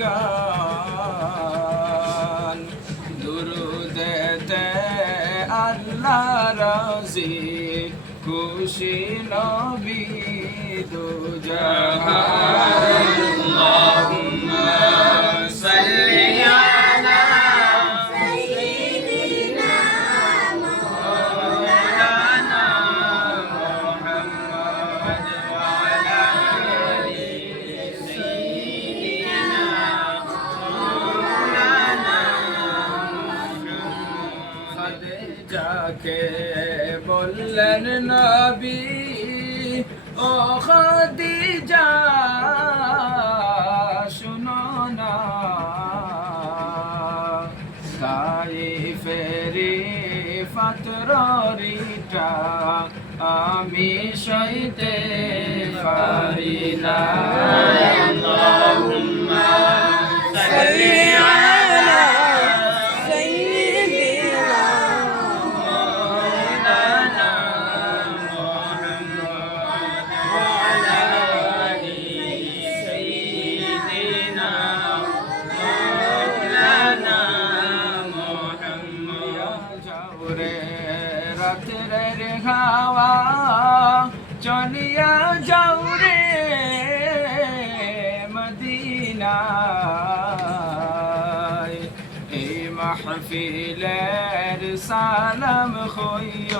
কান দুরুদেতে আল্লাহ রাজি খুশি নবী দু জাহান আল্লাহুম্মা সাল্লি আলা সাইয়্যিদিনা মাওলানা মুহাম্মদ ওয়া আলা আলি সাইয়্যিদিনা মাওলানা মুহাম্মদ খাদিজাকে বললেন নবী ও খাদিজা শুনো না তাইফেরি ফাতরিটা আমি সইতে পারি না আল্লাহুম্মা সাল্লি আলা সাইয়্যিদিনা মাওলানা মুহাম্মদ ওয়া আলা আলি সাইয়্যিদিনা মাওলানা মুহাম্মদ যাওরে রাতের হাওয়া চলিয়া যাওরে মদিনায় এই মাহফিলের সালাম হইয়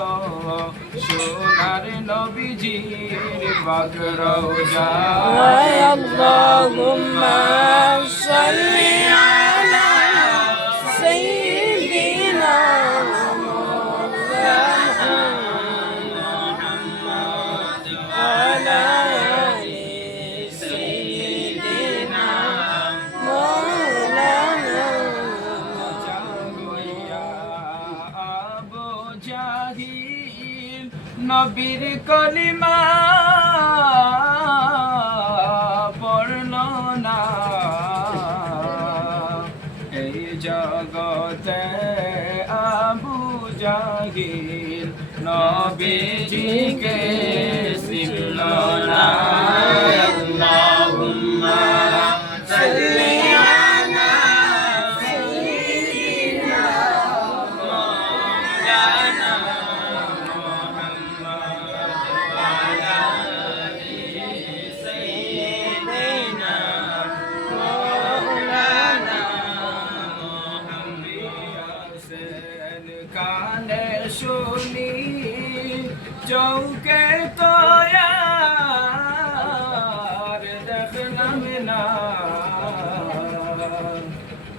সোনার নবীজির পাক রওজায় আল্লাহুম্মা সাল্লি আলা সাইয়্যিদিনা মাওলানা মুহাম্মদ ওয়া আলা আলি সাইয়্যিদিনা মাওলানা আবু জাহিল নবীর কলিমা পড়ল না এই জগতে আবু জাহিল নবীজিকে চিনল না আল্লাহুম্মা সাল্লি আলা সাইয়্যিদিনা মাওলানা মুহাম্মদ ওয়া আলা আলি সাইয়্যিদিনা মাওলানা মুহাম্মদ সেন কানে শুনি চৌকে তোয়ার দেখলাম না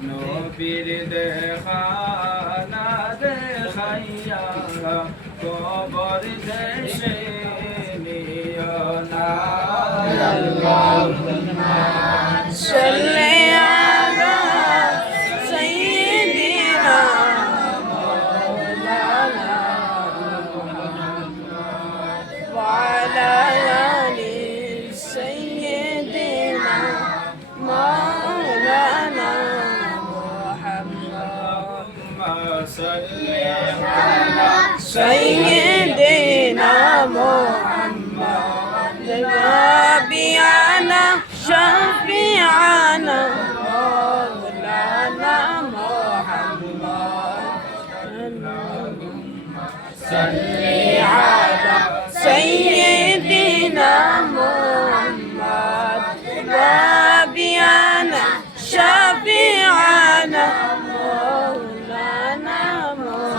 নবীর দেখা না দেখাইয়া কবর দেশে নিও না আল্লাহুম্মা সাল্লি আলা সাইয়্যিদিনা মাওলানা ওয়া আলা আলি সাইয়্যিদিনা মাওলানা মুহাম্মদ سيدنا محمد ربيعنا شفيعنا مولانا محمد صل على سيدنا محمد